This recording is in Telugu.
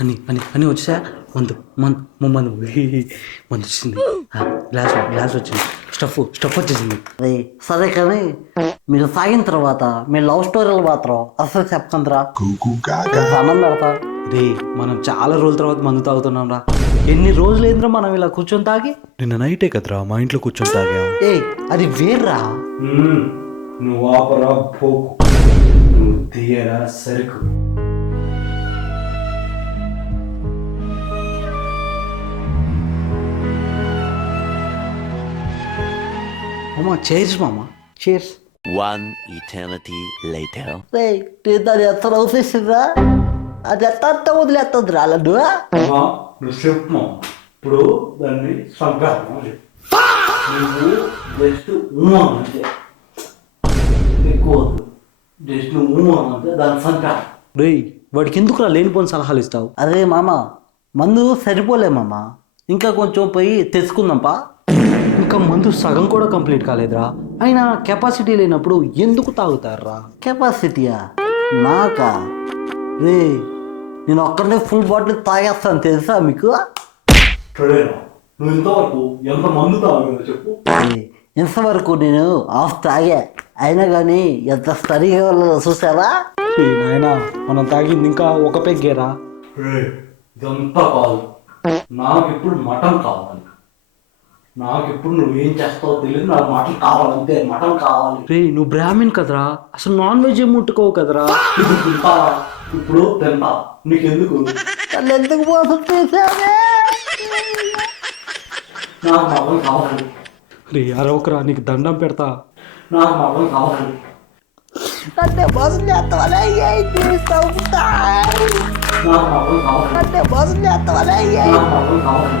అని వచ్చా మందు మందు మందు వచ్చింది. గ్లాస్ వచ్చింది. స్టఫ్ వచ్చేసింది. అదే సరే కానీ మీరు సాగిన తర్వాత మీ లవ్ స్టోరీలు మాత్రం అసలు చెప్పకందిరా, అన్నం పెడతా. రే మనం చాలా రోజుల తర్వాత మందు తాగుతున్నాం రా. ఎన్ని రోజులు ఏంద్రా మనం ఇలా కూర్చొని తాగి? నిన్న నైటే కదరా మా ఇంట్లో కూర్చొని తాగా. ఏ అది వేర్రా. నువ్వు ఆపరా పోకు, నువ్వు తీయరా సరుకు. మామ చేర్స్ మామ చేర్స్. One eternity later. రే నేను దాన్ని ఎంత అవుతుందా, అది ఎంత వదిలేస్తుంది రా నన్ను. నువ్వు చెప్పు మామ. ఇప్పుడు దాన్ని సంపాదన నువ్వు జస్ట్ అంటే ఎక్కువ జస్ట్ అంటే దాన్ని సంపాదన. రే వాడికి ఎందుకు లేనిపోని సలహాలు ఇస్తావు? అరే మామ మందు సరిపోలే మామ, ఇంకా కొంచెం పోయి తెచ్చుకుందాంపా. ఇంకా మందు సగం కూడా కంప్లీట్ కాలేదురా. అయినా కెపాసిటీ లేనప్పుడు ఎందుకు తాగుతారా? కెపాసిటీయా నాకా? రే నేను ఒక్కడే ఫుల్ బాటిల్ తాగేస్తాను తెలుసా మీకు? నువ్వు ఇంతవరకు ఎంత మందు తాగలేదో చెప్పు. ఇంతవరకు నేను హాఫ్ తాగా, అయినా కానీ ఎంత స్టడీగా చూసారా? నాయనా మనం తాగింది ఇంకా ఒక పెగ్గేరా. ఇదంతా కాదు, నాకు ఇప్పుడు మటన్ కావాలి. నాకు ఇప్పుడు నువ్వేం చేస్తావో తెలియదు, నాకు మటన్ కావాలంతే. మటన్ కావాలి. రే నువ్వు బ్రాహ్మణ్ కదరా, అసలు నాన్ వెజ్ ఏం ముట్టుకోవు కదరా. ఇప్పుడు తింటా, నీకెందుకు? నన్ను ఎందుకు మోసం చేశావే? నాకు మటన్ కావాలి. రే అరవకరా, నీకు దండం పెడతా. నాకు మటన్ కావాలి. అంటే మోసం చేస్తావా? నాకు మటన్ కావాలి. అంటే మోసం చేస్తావా? నాకు మటన్ కావాలి.